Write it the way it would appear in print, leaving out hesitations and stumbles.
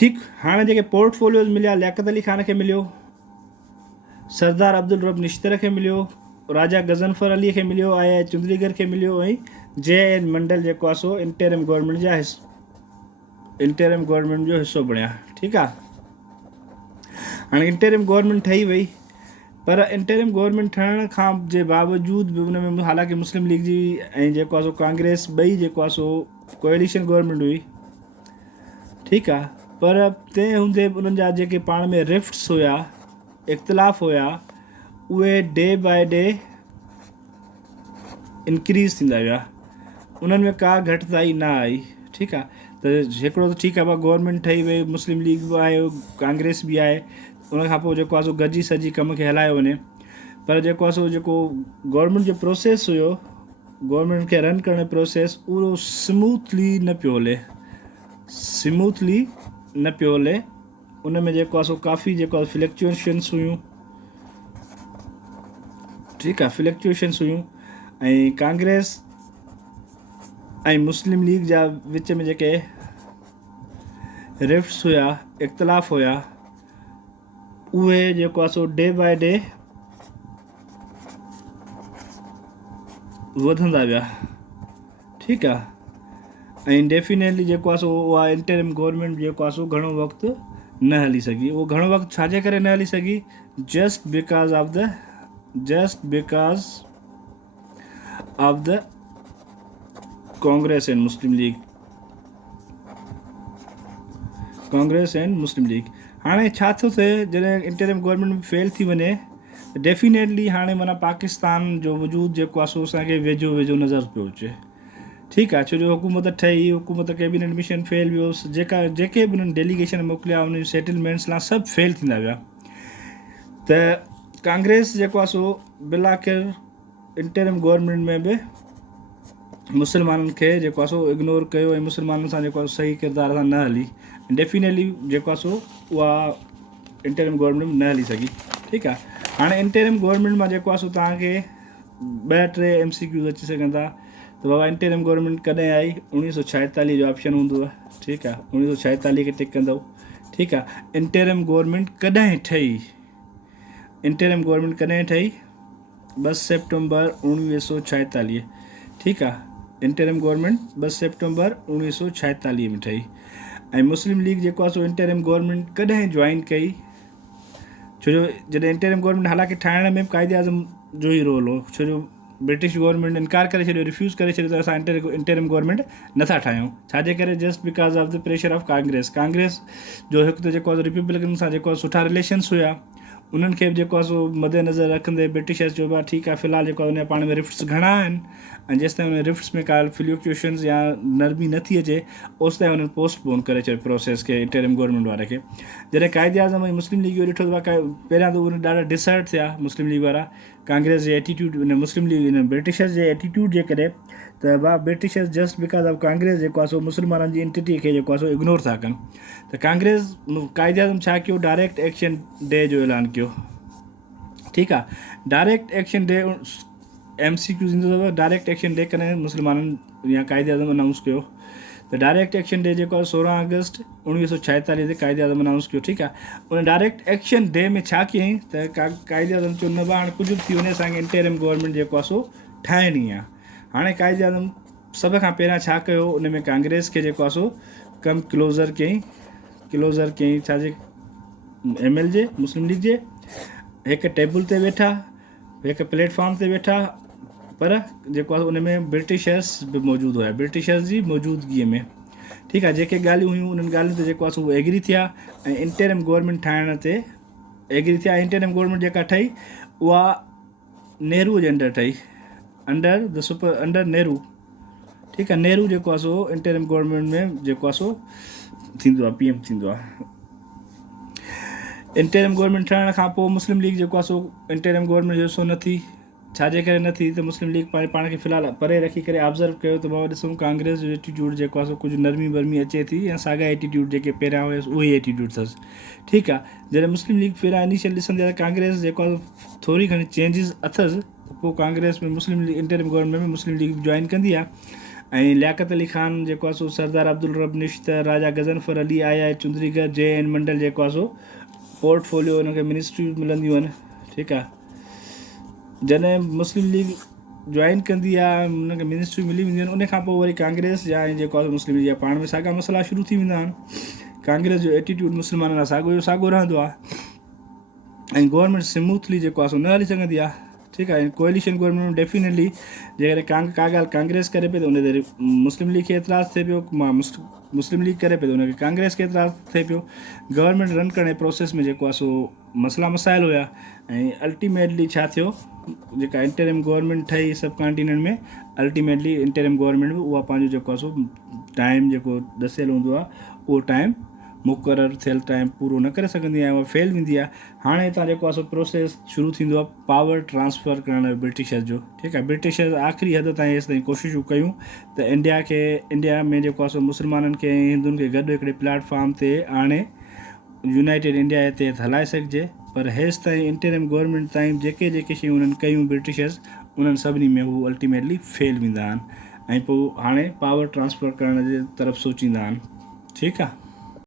ठीकु। हाणे जेके पोर्टफोलियोज़ मिलिया, लियाकत अली ख़ान खे मिलियो, सरदार अब्दुल रब निश्तर खे मिलियो, राजा गज़नफर अलीअ खे मिलियो, आई चुंदरीगर खे मिलियो, ऐं JN मंडल जेको आहे सो इंटरिम गवर्नमेंट जो हिसो बणिया। ठीकु आहे। हाणे इंटरिम गवर्नमेंट ठही वई, पर इंटरिम गवर्नमेंट ठहण खां जे बावजूद बि उन में हालांकि मुस्लिम लीग जी ऐं जेको आहे सो कांग्रेस ॿई जेको आहे सो कोएलिशन गवर्नमेंट हुई। ठीकु आहे। पर तंहिं हूंदे बि उन्हनि जा जेके पाण में रिफ्ट्स हुया, इख़्तिलाफ़ हुया, उहे डे बाय डे इंक्रीज़ थींदा विया। उन्हनि में का घटिताई न आई। ठीकु आहे। त हिकिड़ो त ठीकु आहे, गवर्नमेंट ठही वई, मुस्लिम लीग बि आहे, कांग्रेस बि आहे, उन खां पोइ जेको आहे सो गॾिजी सॼी कम खे हलायो वञे। पर जेको आहे सो जेको गवर्नमेंट जो प्रोसेस हुयो, गवर्नमेंट खे रन करण जो प्रोसेस, उहो स्मूथली न पियो हले। उन में जेको आहे सो काफ़ी जेको आहे फ्लक्चुएशन्स हुयूं। ठीकु आहे। फ्लक्चुएशन्स हुयूं ऐं कांग्रेस ऐं मुस्लिम लीग जा विच में जेके रिफ्ट्स हुया, इख़्तिलाफ़ हुया, उहे जेको आहे सो डे बाय डे वधंदा विया। ठीकु आहे। ऐं डेफिनेटली जेको आहे सो उहा इंटरिम गवर्नमेंट जेको आहे सो घणो वक़्तु न हली सघी। उहो घणो वक़्तु छाजे करे न हली सघी? Just because of the Congress and Muslim league. हाणे छा थो थिए, जॾहिं इंटरिम गवर्नमेंट फेल थी वञे, डेफिनेटली हाणे माना पाकिस्तान जो वजूद जेको आहे सो असांखे वेझो नज़र पियो अचे। ठीकु आहे। छो जो हुकूमत ठही, हुकूमत कैबिनेट मिशन फेल वियो, जेके बि उन्हनि डेलीगेशन मोकिलिया उन सेटलमेंट्स लाइ सभु फेल थींदा विया। त कांग्रेस जेको आहे सो बिलाखिर इंटरिम गवर्नमेंट में बि मुस्लमाननि खे जेको आहे सो इग्नोर कयो ऐं मुस्लमाननि सां जेको आहे सही किरदार सां न हली। डेफिनेटली जेको आहे सो उहा इंटरिम गवर्नमेंट न हली सघी। ठीकु आहे। हाणे इंटरिम गवर्नमेंट मां जेको आहे सो तव्हांखे 2-3 MCQs अची सघनि था। त बाबा इंटरिम गवर्नमेंट कॾहिं आई? 1946 जो ऑप्शन हूंदो आहे। ठीकु आहे। 1946 खे टिक कंदव। ठीकु आहे। इंटरिम गवर्नमेंट कॾहिं ठही? 2 सितंबर 1946। ठीकु आहे। इंटरिम गवर्नमेंट 2 सितंबर 1946 में ठही। ऐं मुस्लिम लीग जेको आहे सो इंटरिम गवर्नमेंट कॾहिं ज्वाइन कई? छो जो जॾहिं इंटरिम गवर्नमेंट हालांकि ठाहिण में कायदे आज़म जो ई रोल हो। छो जो ब्रिटिश गवर्नमेंट इनकार करे छॾियो, रिफ्यूज़ करे छॾियो त असां इंटरिम गवर्नमेंट नथा ठाहियूं। छाजे करे? Just because of the pressure of Congress जो हिकु त जेको आहे रिपब्लिकन सां जेको आहे सुठा रिलेशन्स हुया, उन्हनि खे बि जेको आहे सो मद्देनज़र रखंदे ब्रिटिशर्स जो बि ठीकु आहे, फ़िलहालु जेको आहे उन पाण में रिफ्ट्स घणा आहिनि ऐं जेसिताईं उन रिफ्ट्स में का फ्लक्चुएशन्स या नरमी नथी अचे, ओसिताईं उन्हनि पोस्टपोन करे छॾियो प्रोसेस खे, इंटरिम गवर्नमेंट वारे खे। जॾहिं कायदे आज़म ऐं मुस्लिम लीग जो ॾिठो त पहिरियां त उहे ॾाढा डिसर्ट थिया मुस्लिम लीग वारा कांग्रेस जे एटीट्यूड, मुस्लिम लीग ब्रिटिशर्स जे एटीट्यूड जे करे। त Britishers just because of Congress जेको आहे सो मुस्लमाननि जी एंटिटी खे जेको आहे सो इग्नोर था कनि। त कांग्रेस कायदे आज़म छा कयो? डायरेक्ट एक्शन डे जो ऐलान कयो। ठीकु आहे। डायरेक्ट एक्शन डे MCQ ईंदो अथव। डायरेक्ट एक्शन डे कॾहिं मुस्लमाननि या कायदे आज़म अनाउंस कयो। त डायरेक्ट एक्शन डे जेको आहे 16 अगस्त 1946 ते कायदे आज़म अनाउंस कयो। ठीकु आहे। उन डायरेक्ट एक्शन डे में छा कयईं त कायदे आज़म चयो न हाणे कुझु बि थी वञे, असांखे इंटरिम गवर्नमेंट जेको आहे सो ठाहिणी आहे। हाणे कायदे आज़म सभ खां पहिरियां छा कयो? उन में कांग्रेस खे जेको आहे सो कम क्लोज़र कयईं छाजे? ML जे, मुस्लिम लीग जे हिकु टेबल ते वेठा, हिकु प्लेटफॉर्म ते वेठा, पर जेको आहे उन में ब्रिटिशर्स बि मौजूदु हुया, ब्रिटिशर्स जी मौजूदगीअ में। ठीकु आहे। जेके ॻाल्हियूं हुयूं उन्हनि ॻाल्हियुनि ते जेको आहे सो उहे एग्री थिया ऐं इंटरिम गवर्नमेंट ठाहिण ते एग्री थिया। इंटरिम गवर्नमेंट जेका ठही उहा नेहरू जे अंडर ठही, अंडर नेहरू। ठीकु आहे। नेहरू जेको आहे सो इंटरिम गवर्नमेंट में जेको आहे सो थींदो आहे, PM थींदो आहे। इंटरिम गवर्नमेंट ठहण खां पोइ मुस्लिम लीग जेको आहे सो इंटरिम गवर्नमेंट जो हिसो न थी। छाजे करे न थी? त मुस्लिम लीग पाण खे फ़िलहालु परे रखी करे ऑब्ज़र्व कयो त बाबा ॾिसूं कांग्रेस जो एटीट्यूड जेको आहे सो कुझु नरमी वरमी अचे थी या साॻा एटीट्यूड जेके पहिरियां हुयसि उहे ई एटीट्यूड अथसि। ठीकु आहे। जॾहिं मुस्लिम लीग पहिरियां इनिशियल ॾिसंदी आहे कांग्रेस जेको आहे थोरी घणी चेंजिस अथसि, पोइ कांग्रेस में मुस्लिम लीग इंटरिम गवर्नमेंट में मुस्लिम लीग जॉइन कंदी आहे ऐं लियाकत अली ख़ान जेको आहे सो सरदार अब्दुल रब निश्त राजा गज़नफर अली आया चुंदरीगढ़ जे एन मंडल जेको आहे सो पोर्टफोलियो हुनखे मिनिस्ट्रियूं मिलंदियूं आहिनि। ठीकु आहे। जॾहिं मुस्लिम लीग जॉइन कंदी आहे हुनखे मिनिस्ट्रियूं मिली वेंदियूं आहिनि। उन खां पोइ वरी कांग्रेस जा ऐं जेको आहे मुस्लिम लीग जा पाण में साॻा मसइला शुरू थी वेंदा आहिनि। कांग्रेस जो एटीट्यूड मुस्लमाननि लाइ साॻियो जो साॻियो रहंदो आहे ऐं गवर्नमेंट स्मूथली जेको आहे सो न हली सघंदी आहे। ठीकु आहे। कोएलिशन गवर्नमेंट में डेफिनेटली जेकॾहिं का ॻाल्हि कांग्रेस करे पई त उन ते मुस्लिम लीग खे एतिराज़ु थिए पियो, मुस्लिम लीग करे पियो त उनखे कांग्रेस खे एतिराज़ु थिए पियो। गवर्नमेंट रन करण जे प्रोसेस में जेको आहे सो मसइला मसाइल हुया ऐं अल्टीमेटली छा थियो, जेका इंटरिम गवर्नमेंट ठही सब कॉन्टिनेंट में, अल्टीमेटली इंटरिम गवर्नमेंट में उहा पंहिंजो जेको आहे सो टाइम जेको दसियलु हूंदो आहे उहो टाइम मुक़ररु थियल टाइम पूरो न करे सघंदी आहे, उहा फेल वेंदी आहे। हाणे हितां जेको आहे सो प्रोसेस शुरू थींदो आहे पावर ट्रांसफ़र करण जो ब्रिटिशर्स जो। ठीकु आहे। ब्रिटिशर्स आख़िरी हद ताईं हेसि ताईं कोशिशूं कयूं त इंडिया में जेको आहे सो मुस्लमाननि खे ऐं हिंदुनि खे गॾु हिकिड़े प्लेटफॉर्म ते आणे यूनाइटेड इंडिया जे तहत हलाए सघिजे, पर हेसि ताईं इंटरिम गवर्नमेंट ताईं जेके शयूं उन्हनि कयूं ब्रिटिशर्स, उन्हनि सभिनी में हू अल्टीमेटली फेल वेंदा आहिनि ऐं पोइ हाणे पावर ट्रांसफ़र करण जे तरफ़ सोचींदा आहिनि। ठीकु आहे।